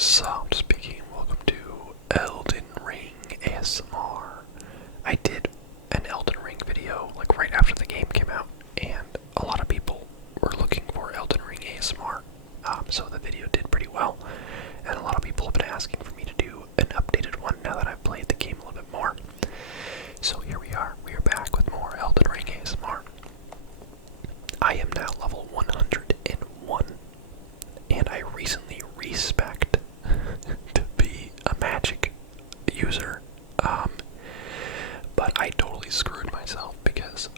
Sound speaking, welcome to Elden Ring ASMR. I did an Elden Ring video like right after the game came out, and a lot of people were looking for Elden Ring ASMR, so the video did pretty well, and a lot of people have been asking for me to do an updated one now that I've played the game a little bit more. So here we are back with more Elden Ring ASMR. I am now level 101, and I recently respec'd to be a magic user, but I totally screwed myself because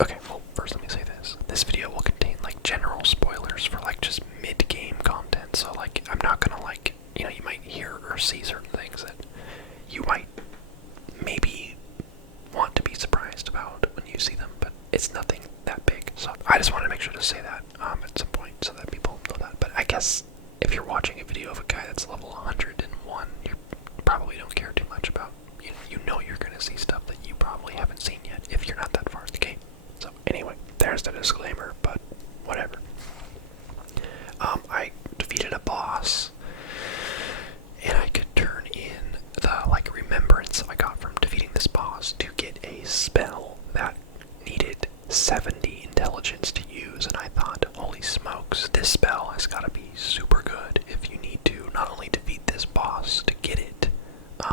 okay, well, first let me say this. This video will contain, like, general spoilers for, like, just mid-game content, so, like, I'm not gonna, like, you might hear or see certain things that you might maybe want to be surprised about when you see them, but it's nothing that big, so I just wanted to make sure to say that, at some point, so that people know that. But I guess if you're watching a video of a guy that's level 101, you probably don't care too much about, you know you're gonna see stuff that you probably haven't seen yet if you're not that far in the game. So anyway, there's the disclaimer, but whatever. I defeated a boss, and I could turn in the, like, remembrance I got from defeating this boss to get a spell that needed 70 intelligence to use, and I thought, holy smokes, this spell has got to be super good if you need to not only defeat this boss to get it,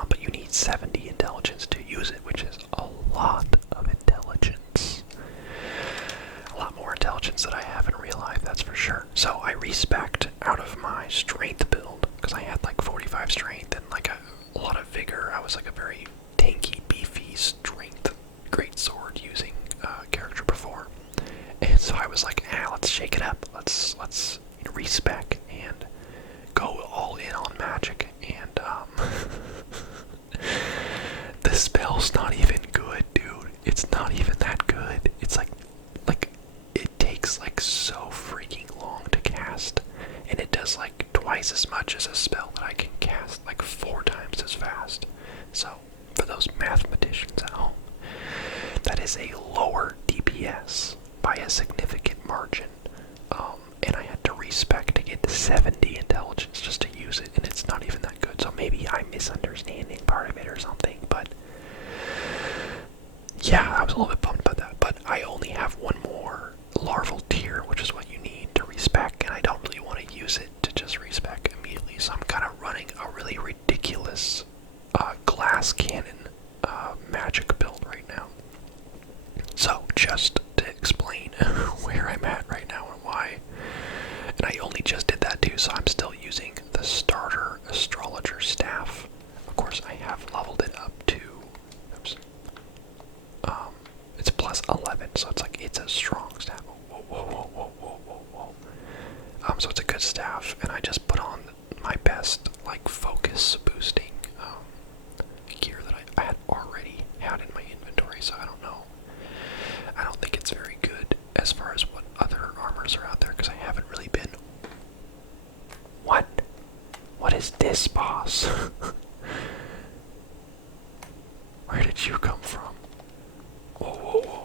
but you need 70 intelligence to use it, which is a lot of intelligence. A lot more intelligence than I have in real life, that's for sure. So I respec'd out of my strength build, because I had like 45 strength and like a lot of vigor. I was like a very tanky, beefy strength greatsword using character before. And so I was like, let's shake it up. Let's respec and go all in on magic. And the spell's not even good, dude. It's not even that good. It's like it takes like so freaking long to cast, and it does like twice as much as a spell that I can cast like 4 times as fast. So for those mathematicians at home, that is a lower DPS by a significant margin, and I had to respec to get 70 intelligence just to use it, and it's not even that good. So maybe I'm misunderstanding part of it or something, but yeah, I was a little bit bummed about that. But I only have one more larval tier, which is what you need to respec, and I don't really want to use it to just respec immediately, so I'm kind of running a really ridiculous glass cannon magic build right now. So just to explain where I'm at right now and why, and I only just did that too, so I'm still using the starter astrologer staff. Of course, I have leveled it up to, oops, it's plus 11, so it's a strong staff. Whoa. So it's a good staff, and I just put on my best, like, focus boosting gear that I had already had in my inventory, so I don't know. I don't think it's very good as far as what other armors are out there, because I haven't really been... What? What is this, boss? Where did you come from? Whoa.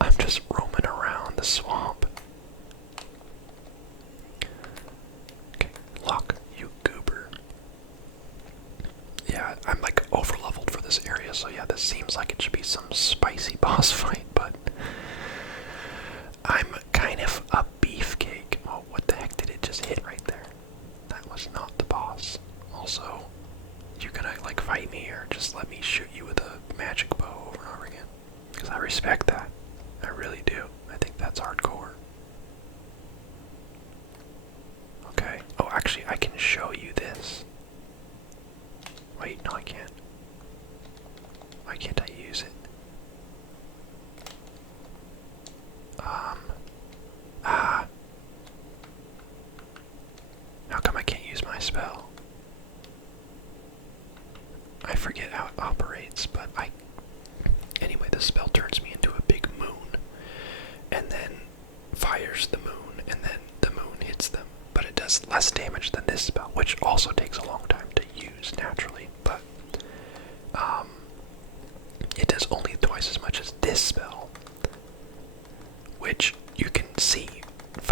I'm just roaming around the swamp. Okay, lock, you goober. Yeah, I'm like over-leveled for this area, so yeah, this seems like it should be some spicy boss fight, but I'm kind of a beefcake. Oh, what the heck did it just hit right there? That was not the boss. Also, you gonna, like, fight me or just let me shoot you with a magic bow over and over again? Because I respect that. I really do. I think that's hardcore. Okay. Oh, actually, I can show you this. Wait, no, I can't. Why can't I use it? How come I can't use my spell? I forget how it operates, but anyway, the spell turns me into a big moon, and then fires the moon, and then the moon hits them. But it does less damage than this spell, which also takes a long time to use naturally, but it does only twice as much as this spell, which you can see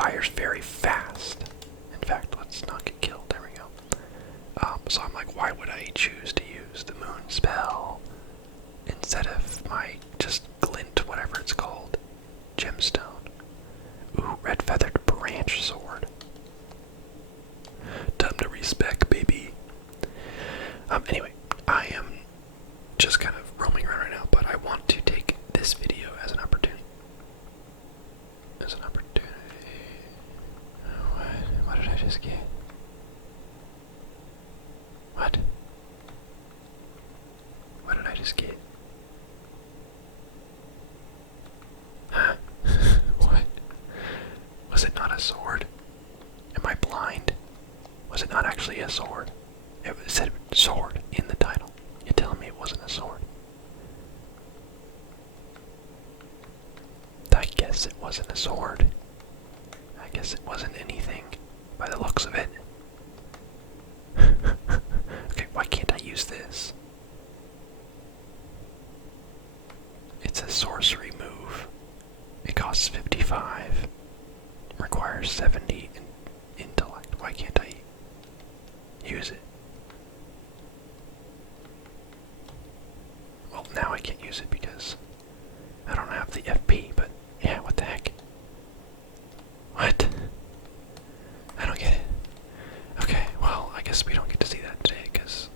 fires very fast. In fact, let's not get killed. There we go. So I'm like, why would I choose to use the moon spell instead of my just glint, whatever it's called, gemstone? Ooh, red feathered branch sword. Time to respec, baby. Anyway, I am just kind of roaming around right now, but I want to take this video as an opportunity. What did I just get? What? What did I just get? Huh? What? Was it not a sword? Am I blind? Was it not actually a sword? It said sword in the title. You're telling me it wasn't a sword? I guess it wasn't a sword. I guess it wasn't anything by the looks of it. Okay, why can't I use this? It's a sorcery move. It costs 55. Requires 70 intellect. Why can't I use it? Well, now I can't use it because I don't have the FP, but yeah, what the heck? What? I don't get it. Okay, well, I guess we don't get to see that today, because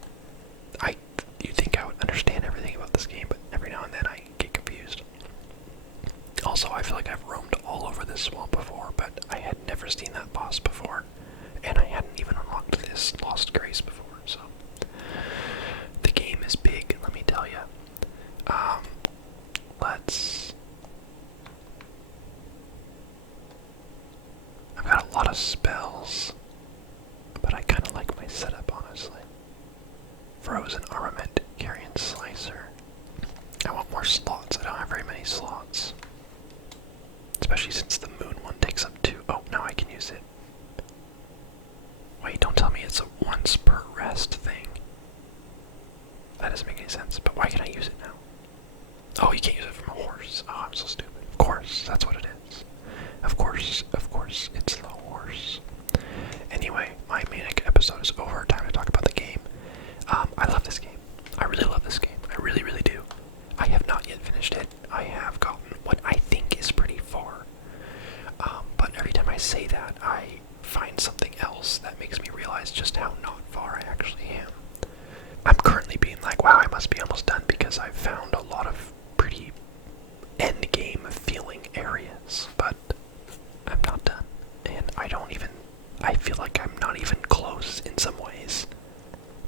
you'd think I would understand everything about this game, but every now and then I get confused. Also, I feel like I've roamed all over this swamp before, but I had never seen that boss before, and I hadn't even unlocked this Lost Grace before, so the game is big, let me tell you. I've got a lot of spells, but I kind of like my setup, honestly. Frozen Armament, Carrion Slicer. I want more slots. I don't have very many slots. Especially since the moon one takes up 2. Oh, now I can use it. Wait, don't tell me it's a once per rest thing. That doesn't make any sense, but why can I use it now? Oh, you can't use it from a horse. Oh, I'm so stupid. Of course, that's what it is. Of course, it's the horse. Anyway, my manic episode is over. Time to talk about the game. I love this game. I really love this game. I really, really do. I have not yet finished it. I have gotten what I think is pretty far. But every time I say that, I find something else that makes me realize just how not far I actually am. I'm currently being like, wow, I must be almost done because I've found a lot of pretty endgame feeling areas, but I'm not done. And I feel like I'm not even close in some ways.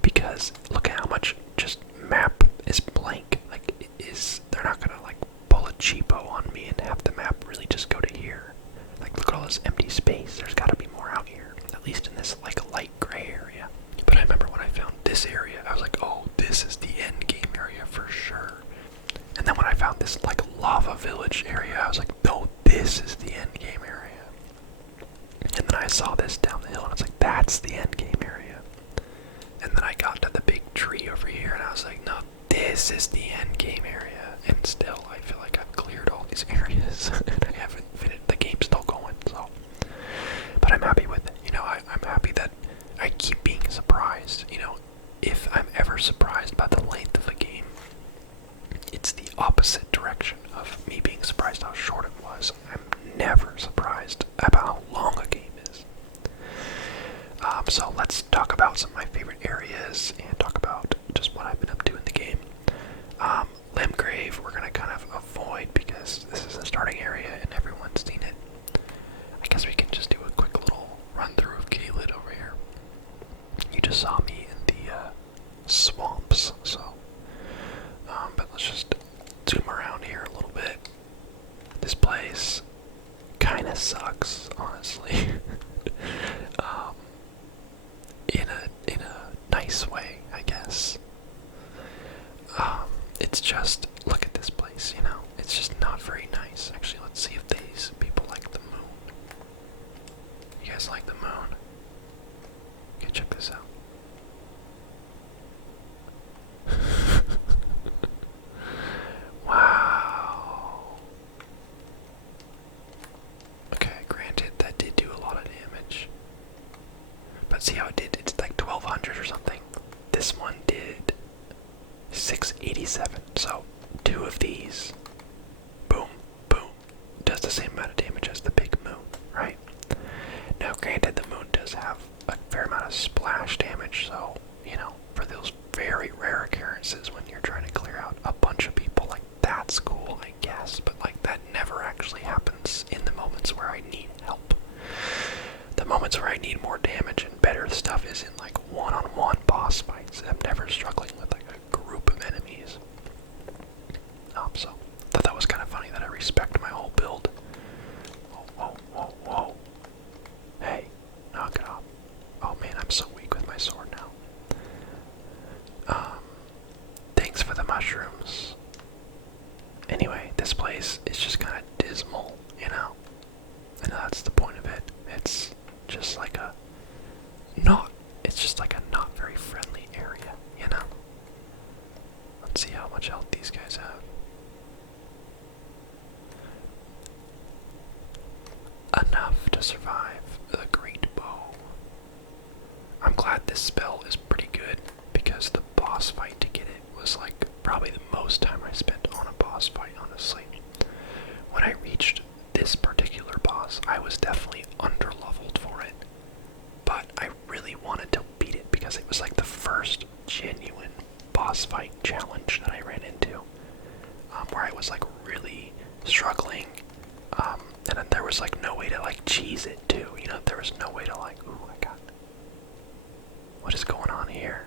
Because look at how much just map is blank. Like, they're not gonna like pull a cheapo on me and have the map really just go to here. Like, look at all this empty space. There's gotta be more out here. At least in this like light gray area. But I remember when I found this area, I was like, oh, this is the end game area for sure. And then when I found this like lava village area, I was like, no, this is the end game area. And then I saw this down the hill and I was like, that's the end game area. And then I got to the big tree over here and I was like, no, this is the end game area. And still, I feel like I've cleared all these areas and I haven't finished. The game's still going, so. But I'm happy with it. You know, I'm happy that I keep being surprised. You know, if I'm ever surprised by the length of a game, it's the opposite direction of me being surprised how short it was. I'm never surprised about how long a game is. So let's talk about some of my favorite areas and talk about just what I've been up to in the game. Limgrave we're going to kind of avoid because this is the starting area and everyone's seen it. I guess we can just do a quick little run through of Caelid over here. You just saw me in the swamps, so but let's just zoom around here a little bit. This place kind of sucks, honestly. In a nice way, I guess. It's just, look at this place, you know? It's just not very nice. Actually, let's see if these people like the moon. You guys like the moon? Okay, check this out. Wow. Okay, granted, that did let's see how it did. It's like 1200 or something. This one did 687. So 2 of these, boom, boom, does the same amount of damage as the big moon, right? Now, granted, the moon does have a fair amount of splash damage, so, you know, for those very rare occurrences when you're trying to clear out a bunch of people, like, that's cool, I guess, but, like, that never actually happens in the moments where I need help. The moments where I need more damage and better stuff is in, like, one-on-one boss fights. I'm never struggling with, like, a group of enemies. So, I thought that was kind of funny that I respect my whole build. Whoa, whoa, whoa, whoa. Hey, knock it off. Oh man, I'm so weak with my sword now. Thanks for the mushrooms. Anyway, this place is just kind of dismal, you know? I know that's the point of it. It's just like a it's just like a not very friendly area, you know? Let's see how much health these guys have. Enough to survive the Great Bow. I'm glad this spell is pretty good because the boss fight to get it was like probably the most time I spent on a boss fight, honestly. When I reached this particular boss, I was definitely underleveled for it, but I really wanted to beat it because it was like the first genuine boss fight challenge that I ran into, where I was like really struggling. And then there was like no way to like cheese it too, you know, there was no way to like, ooh, what is going on here?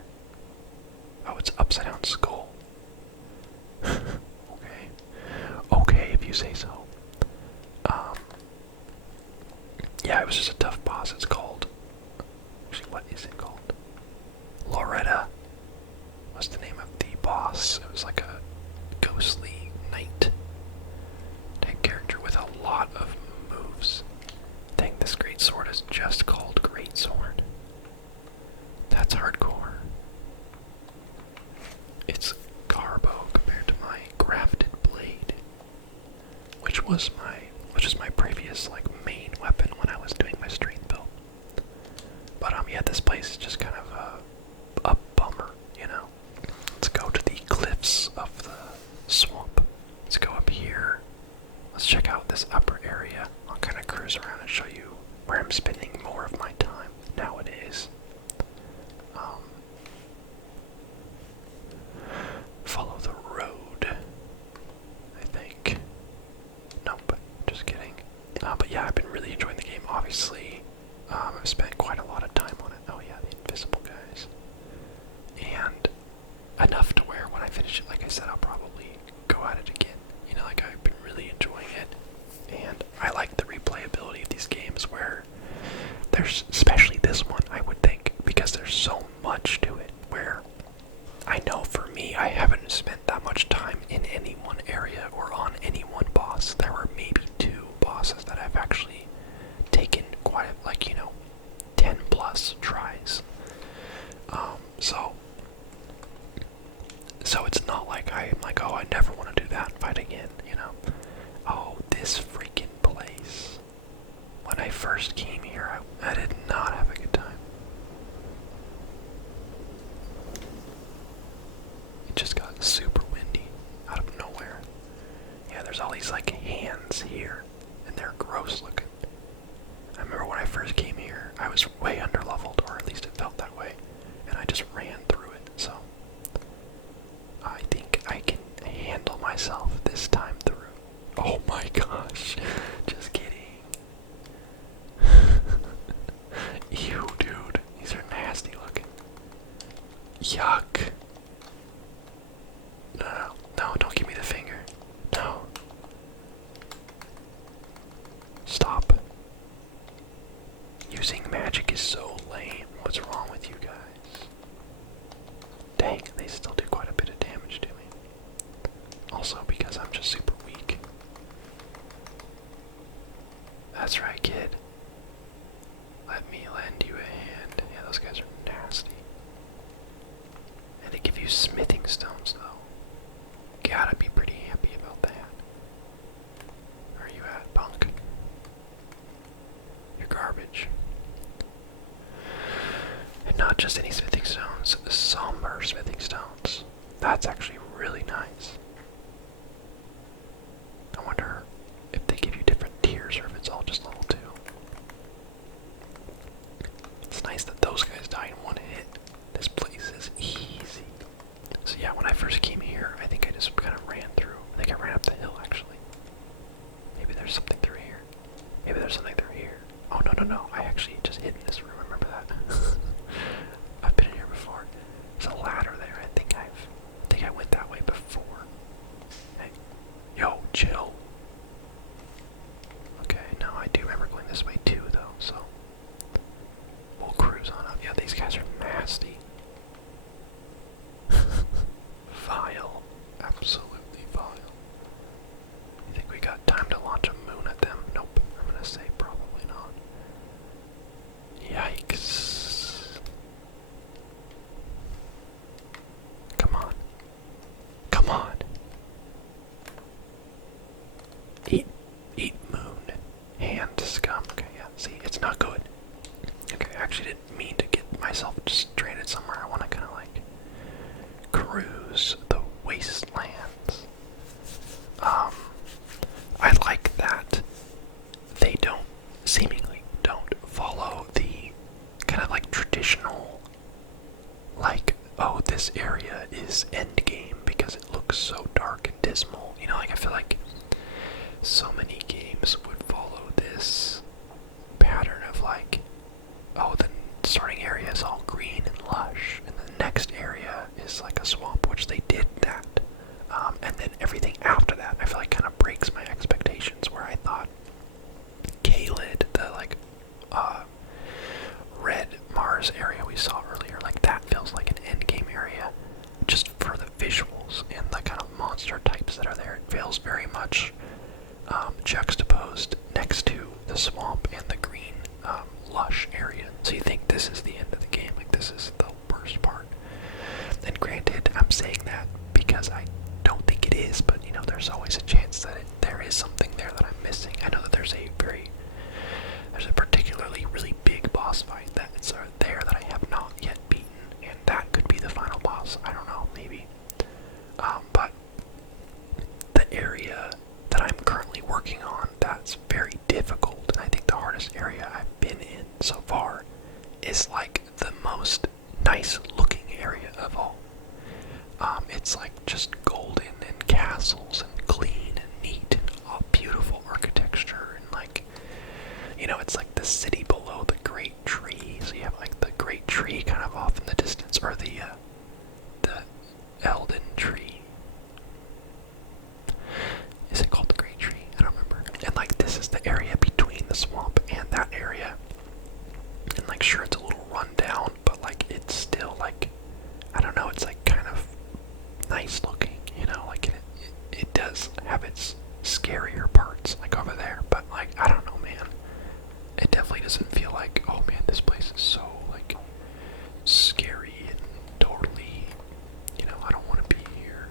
Oh, it's upside down skull. Okay. Okay, if you say so. Yeah, it was just a tough boss. It's called, actually, what is it called? Loretta was the name of the boss. It was like a ghostly knight type character with a lot of moves. I think this great sword is just called Great Sword. That's hardcore. It's Garbo compared to my Grafted Blade, which is my previous like main weapon when I was doing my strength build. But yeah, this place is just kind of a bummer, you know. Let's go to the cliffs of the swamp. Let's go up here. Let's check out this upper area. I'll kind of cruise around and show you where I'm spending more of my time nowadays. Follow the road, I think. Nope, just kidding. But yeah, I've been really enjoying the game, obviously. I've spent quite a lot of time on it. Oh yeah, the invisible guys. And enough to where when I finish it, like I said, I'll probably go at it again. You know, like I've been really enjoying it. And I like the replayability of these games where there's, especially this one, I would think, because there's so much to it, where I know for me, I haven't spent that much time in any one area or on any one boss. There were maybe 2 bosses that I've actually taken quite, like, you know, 10 plus tries. So it's not like I'm like, oh, I never want to do that fight again, you know. Oh, this freaking place. When I first came here, I did not have a good time. It just got super windy out of nowhere. Yeah, there's all these like hands here, and they're gross looking. I remember when I first came here, I was way underleveled, or at least it felt that way, and I just ran through it, so I think I can handle myself this time through. Oh my gosh, just kidding. Ew, dude, these are nasty looking. Yuck. No, don't give me the finger. No. Stop. Using magic is so lame. What's wrong with you guys? Dang, they still do quite a bit of damage to me. Also because I'm just super weak. That's right, kid. Let me lend you a hand. Yeah, those guys are nasty. And they give you smithing stones, though. Gotta be pretty happy about that. Where are you at, punk? You're garbage. just any smithing stones, somber smithing stones. That's actually really nice. I wonder if they give you different tiers or if it's all just level 2. It's nice that those guys die in one hit. This place is easy. So yeah, when I first came here, I think I just kind of ran through. I think I ran up the hill, actually. Maybe there's something through here. Maybe there's something through here. Oh, no, no, no. I actually just hid in this room. Remember that? I've been in here before. There's a ladder there. I think I went that way before. Hey. Yo, chill. Okay, no, I do remember going this way too, though, so. We'll cruise on up. Yeah, these guys are nasty. Vile. Absolutely vile. You think we got time to launch a moon at them? Nope. I'm gonna say probably not. Yikes. Come on. Come on. Eat moon. Hand scum. Okay, yeah, see, it's not good. Okay, I actually didn't mean to get myself stranded somewhere. I want to kind of like cruise the Wastelands. I like that they seemingly don't follow the kind of like traditional, like, oh, this area is endgame because it looks so dark and dismal. You know, like I feel like so many games would follow this pattern of like, oh, the starting area is all green and lush, and the next area is like a swamp, which they did that. And then everything after that, I feel like kind of breaks my expectations, where I thought Kaled, the like red Mars area we saw earlier, like that feels like an endgame area, just for the visuals and the kind of monster types that are there. It feels very much juxtaposed next to the swamp and the green lush area. So you think this is the end of the game, like this is the worst part. And granted, I'm saying that because I don't think it is, but you know, there's always a chance that there is something there that I'm missing. I know that there's a particularly really big boss fight that's there that I have not yet beaten, and that could be the final boss. I don't know, maybe. But the area that I'm currently working on, that's very difficult, and I think the hardest area I've been in so far is like the most nice looking area of all. It's like just golden and castles and clean and neat and beautiful architecture, and like, you know, it's like the city below the great tree. So you have like the great tree kind of off in the distance, or the Elden tree. Is it called the great tree? I don't remember. And like this is the area between the swamp and that area. And like sure, it's a little run down, but like it's still like, I don't know, it's like kind of nice looking, you know, like it does have its scarier parts like over there, but like I don't know, man, it definitely doesn't feel like, oh man, this place is so like scary and totally, you know, I don't want to be here.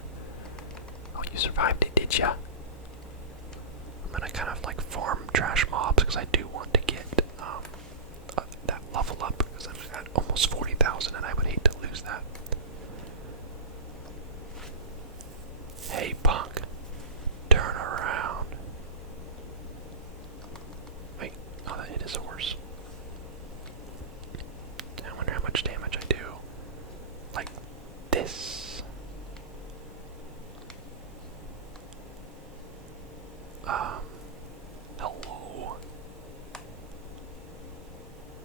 Oh, you survived it, did ya? I'm gonna kind of like farm trash mobs because I do want to get that level up, because I'm at almost 40,000 and I would hate to lose that. Hey, punk. Turn around. Wait. Oh, it is a horse. I wonder how much damage I do. Like this. Hello.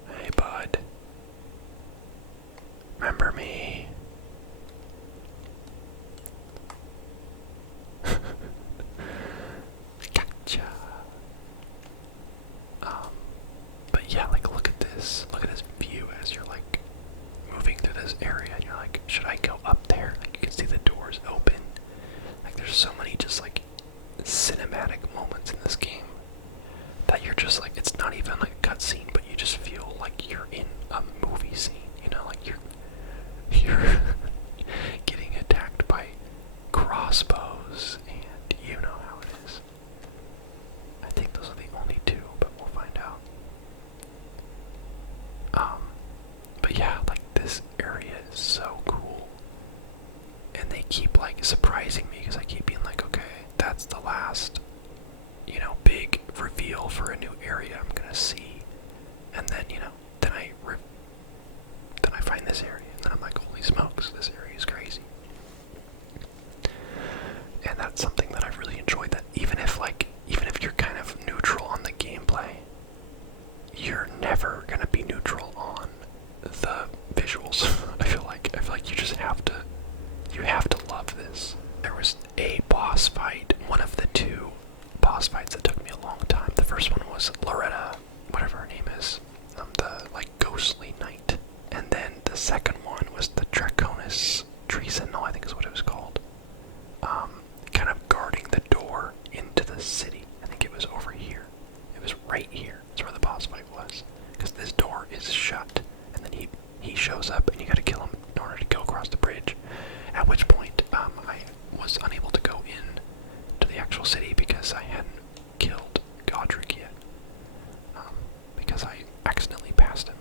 Hey, bud. Remember me? Gotcha. But yeah, like look at this. Look at this view as you're like moving through this area, and you're like, should I go up there? Like you can see the doors open. Like there's so many just like cinematic moments in this game that you're just like, it's not even like a cutscene, but you just feel like you're in a movie scene, you know, like you're getting attacked by crossbows, and you know how it is. I think those are the only two, but we'll find out. But yeah, like this surprising me because I keep being like, okay, that's the last, big reveal for a new area I'm gonna see, and then then I find this area, and then I'm like, holy smokes, this area is crazy. And that's something that I've really enjoyed. That even if you're kind of neutral on the gameplay, you're never gonna be neutral on the visuals. I feel like you just have to love this. There was a boss fight, one of the two boss fights that took me a long time. The first one was Loretta, whatever her name is, the ghostly knight, and then the second one was the Draconis Tree Sentinel, I think is what it was called. Kind of guarding the door into the city. I think it was over here. It was right here. That's where the boss fight was. Because this door is shut, and then he shows up, and you gotta kill him in order to go across the bridge. At which point, I was unable to go in to the actual city because I hadn't killed Godric yet. Because I accidentally passed him.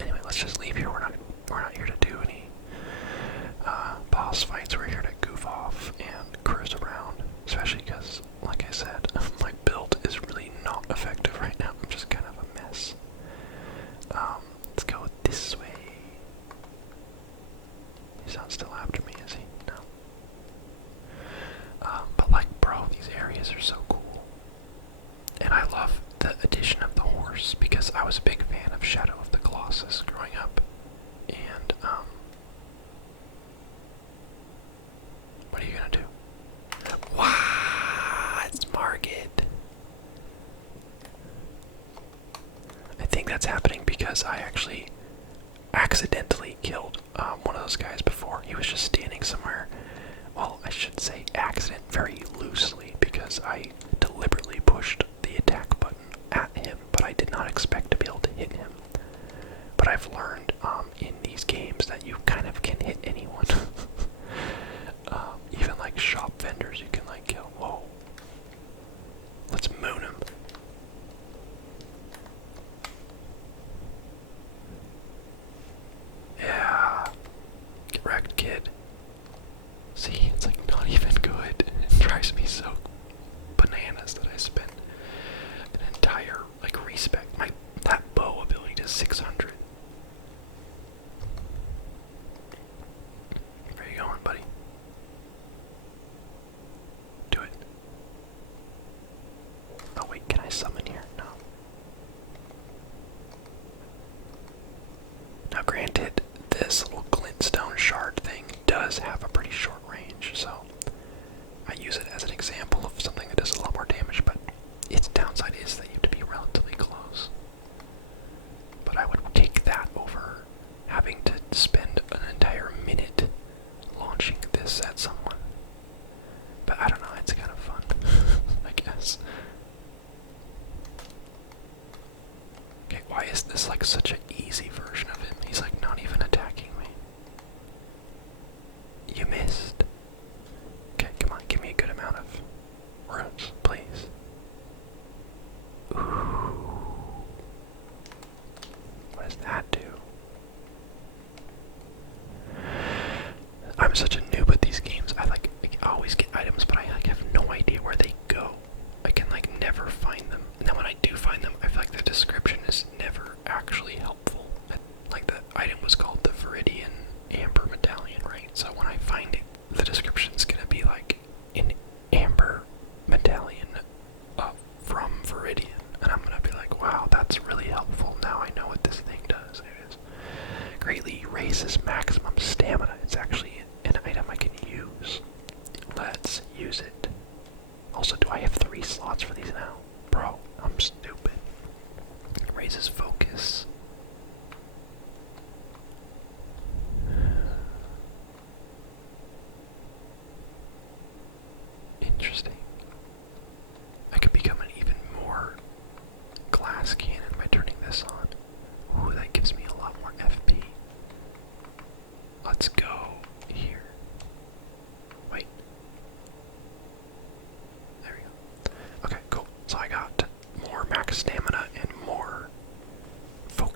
Anyway, let's just leave here. We're not here to do any boss fights. We're here to goof off and cruise around. Especially because, like I said, my build is really not effective right now. I'm just kind of a mess. Let's go this way. He's not still after me, is he? No. But bro, these areas are so cool. And I love the addition of the horse, because I was a big fan of Shadow of the Colossus growing up. And, what are you gonna do? Wow, it's Margit. I think that's happening because I actually accidentally killed one of those guys before. He was just standing somewhere. Well, I should say accident very loosely, because I deliberately pushed the attack button at him, but I did not expect to be able to hit him. But I've learned in these games that you kind of can hit anyone. Even shop vendors you can kill. Whoa. Let's moon him. Yeah. Get wrecked, kid. See, it's not even good. It drives me so bananas that I spent an entire respec. That bow ability does 600. Where you going, buddy? Do it. Oh wait, can I summon here? No. Now granted, this little glintstone shard thing does have a pretty short range, so I use it as an example of something that does a lot more damage, but its downside is that you have to be relatively close. But I would take that over having to spend an entire minute launching this at someone. But I don't know, it's kind of fun, I guess. Okay, why is this such an easy version of him? He's not even attacking me. You missed. Okay, come on, give me a good amount of runes, please. Ooh. What does that do? I'm such a noob at these games. I always get items, but I have no idea where they go. I can never find them. And then when I do find them, I feel the description is never actually helpful. The item was called the Viridian Amber Medallion, right? So when I find it, the description's gonna be an amber medallion from Viridian. And I'm gonna be wow, that's really helpful. Now I know what this thing does. It is greatly raises maximum stamina. It's actually an item I can use. Let's use it. Also, do I have 3 slots for these now? Bro, I'm stupid. It raises focus. Interesting. I could become an even more glass cannon by turning this on. Ooh, that gives me a lot more FP. Let's go here. Wait. There we go. Okay, cool. So I got more max stamina and more focus.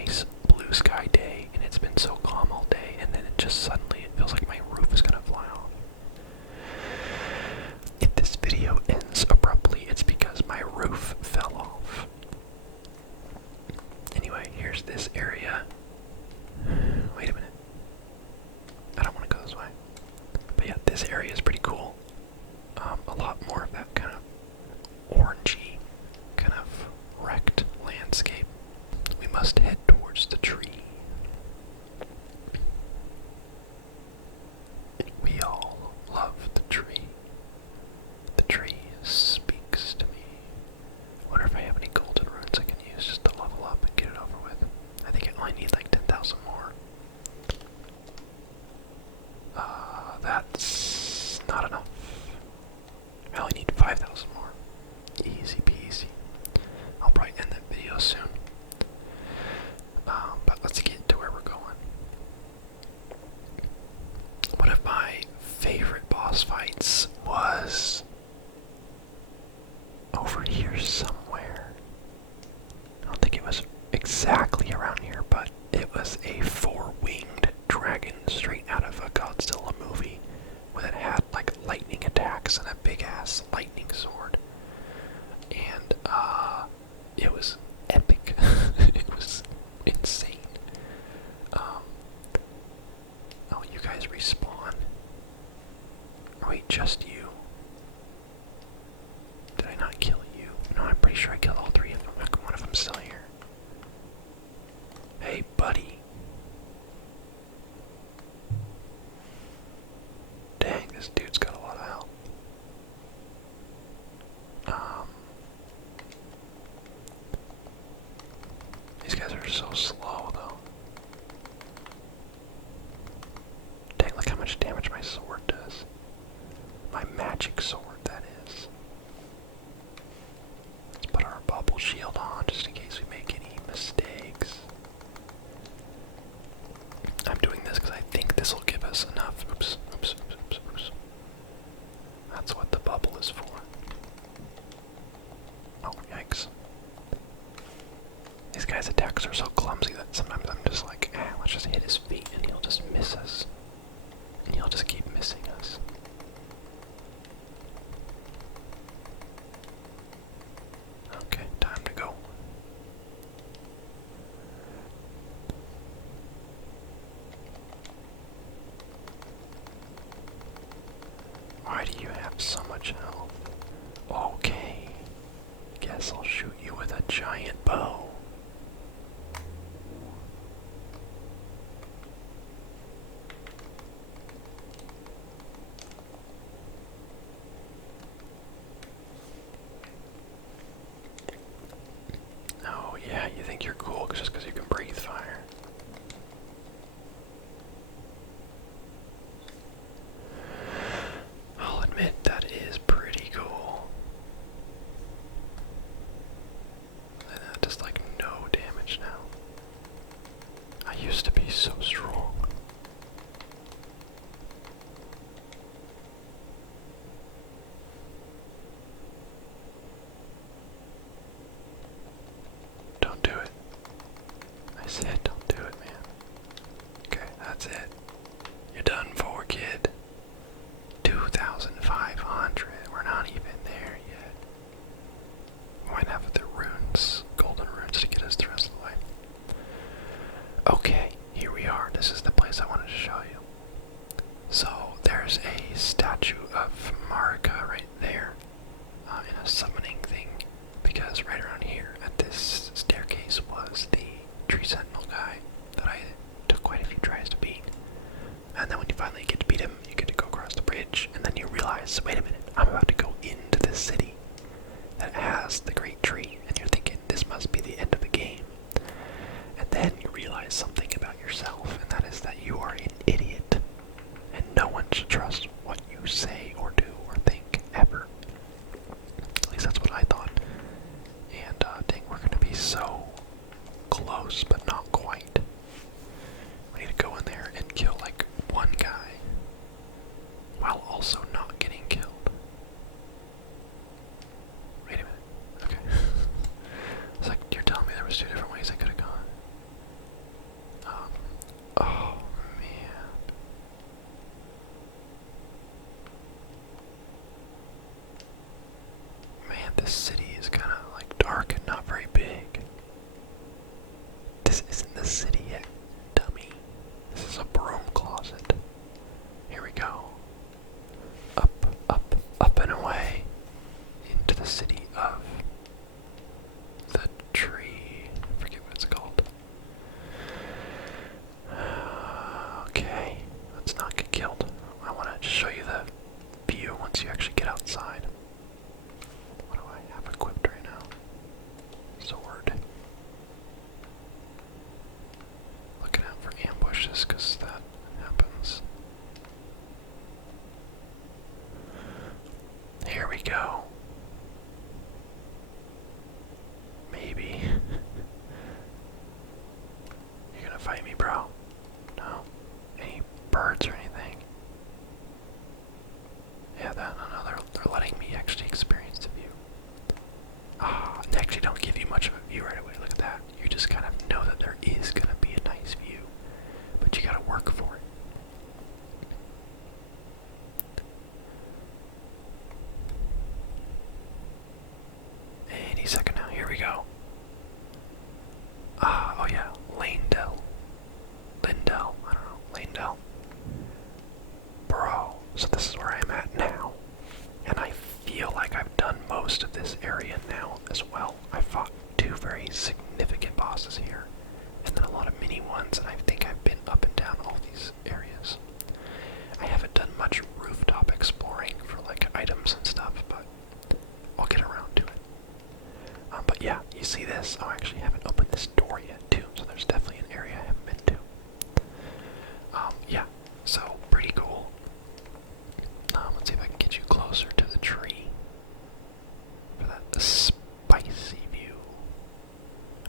nice blue sky day, and it's been so calm all day, and then it just suddenly, it feels like my roof is gonna fly off. If this video ends abruptly, it's because my roof fell off. Anyway, here's this area. Wait a minute. I don't want to go this way. But yeah, this area is pretty cool. A lot more of that kind of orangey, kind of wrecked landscape. We must head towards the tree. We all love the tree. The tree speaks to me. Wonder if I have any golden runes I can use just to level up and get it over with. I think I only need like 10,000 more. That's not enough. I only need 5,000 more. Easy peasy. I'll probably end that video soon. But let's get to where we're going. One of my favorite boss fights was over here somewhere. I don't think it was exactly around here, but it was a four-winged dragon straight out of a Godzilla movie, where it had like lightning attacks and a big-ass lightning sword. And it was epic. It was insane. Oh, you guys respawn. Or wait, just you. Did I not kill you? No, I'm pretty sure I killed all three of them. How come one of them's still here? Hey, buddy. Dang, this dude's got a lot of health. These guys are so slow, though. Dang, look how much damage my sword does. My magic sword, that is. Let's put our bubble shield on, just in case we make any mistakes. I'm doing this because I think this will give us enough. Oops. That's what the bubble is for. Oh, yikes. These guys' attacks are so clumsy that sometimes I'm just like, let's just hit his feet and he'll just miss us. And he'll just keep missing us. Okay, time to go. Why do you have so much health? Okay. Guess I'll shoot you with a giant bow. Oh yeah, you think you're cool just because you can breathe fire. I'll admit that is pretty cool. And that does like no damage now. I used to be so strong. Don't do it. I said don't do it, man. Okay, that's it. You're done for, kid. 2,500. We're not even there yet. We might have the runes, golden runes, to get us the rest of the way. Okay, here we are. This is the place I wanted to show you. So, there's a statue of Marika right there, in a summoning thing, because right around here at this staircase was the tree sentinel guy that I took quite a few tries to beat. And then when you finally get to beat him, you get to go across the bridge, and then you realize, wait a minute, I'm about to go into this city that has the great tree, and you're thinking, this must be the end of the game. And then you realize something about yourself, and that is that you are an idiot, and no one should trust what you say or do or think, ever. At least that's what I thought. And, dang, we're gonna be so close, but not quite. We need to go in there and kill, like, one guy, while also not getting killed. Wait a minute. Okay. It's like, you're telling me there was two different ways I could have gone. This city is kind of like dark and not very big. This isn't the city yet, dummy. This is a broom closet. Here we go. Up, up, up and away into the city of the tree. I forget what it's called. Okay, let's not get killed. I want to just show you the view once you actually get outside. What do I have equipped right now? Sword. Looking out for ambushes because that happens. Here we go. Maybe. You're gonna fight me, bro? No? Any birds or anything? Yeah, no, they're letting me actually experience the view. They actually don't give you much of a view right away. Look at that. You just kind of know that there is gonna be a nice view, but you gotta work for it. Any second now. Here we go. Oh yeah, Lindell. I don't know, Lindell. Bro, so this is where I'm at now. And I feel like I've done most of this area now as well. I fought 2 very significant bosses here, and then a lot of mini ones, and I think I've been up and down all these areas. I haven't done much rooftop exploring for like items and stuff, but I'll get around to it. But yeah, you see this? Oh, I actually haven't opened this door yet too, so there's definitely an area I haven't been to. Yeah, so pretty cool. Let's see if I can get you closer to the tree for that spicy view.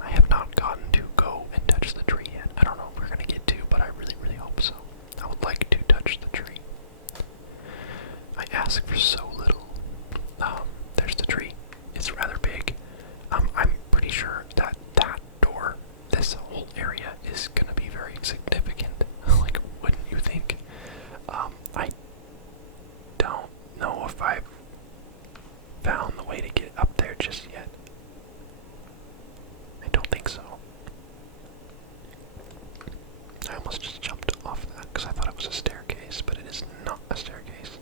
I have not gotten to go and touch the tree yet. I don't know if we're gonna get to, but I really, really hope so. I would like to touch the tree. I ask for so little. There's the tree. It's rather big. I'm pretty sure that door, this whole area, is gonna be very significant. Like, wouldn't you think? I don't know if I've found the way to get up there just yet. I don't think so. I almost just jumped off that because I thought it was a staircase, but it is not a staircase.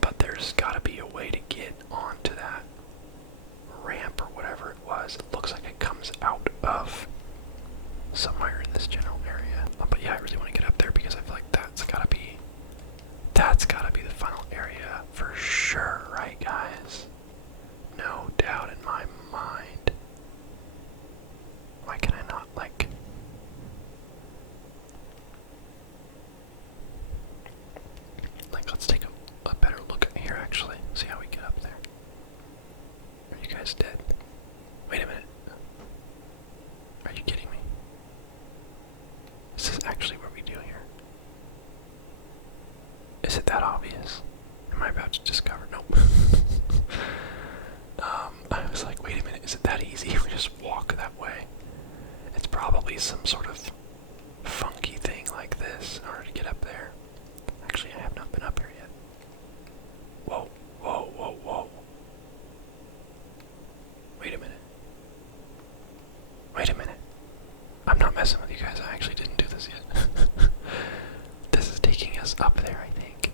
But there's gotta be a way to get onto that ramp or whatever it was. It looks like it comes out of somewhere in this general area. But yeah, I really want to get up there because I feel like that's gotta be the final area for sure, right guys? No doubt in my mind. Why can I not like let's take a better look at here actually. See how we get up there. Are you guys dead? Wait a minute. Are you kidding me? Is this actually what we do here? Is it that obvious? Am I about to discover? Nope. I was like, wait a minute, is it that easy? We just walk that way. It's probably some sort of funky thing like this in order to get up there. Actually, I have not been up here yet. Whoa, whoa, whoa, whoa. Wait a minute. Wait a minute. I'm not messing with you guys. I actually didn't do this yet. This is taking us up there, I think.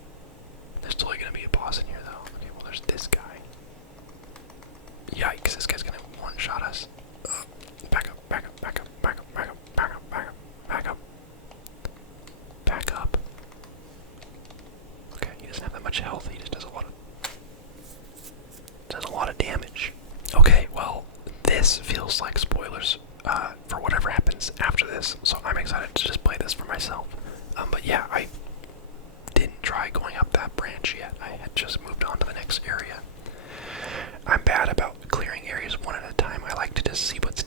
There's totally going to be a boss in here, though. Okay, well, there's this guy. Yikes, this guy's going to one-shot us. Back up, back up, back up, back up, back up, back up, back up, back up. Back up. Okay, he doesn't have that much health. He just does a lot of damage. Okay, well, this feels like spoilers for whatever happens after this, so I'm excited to just play this for myself. But yeah, I didn't try going up that branch yet. I had just moved on to the next area. I'm bad about clearing areas one at a time. I like to just see what's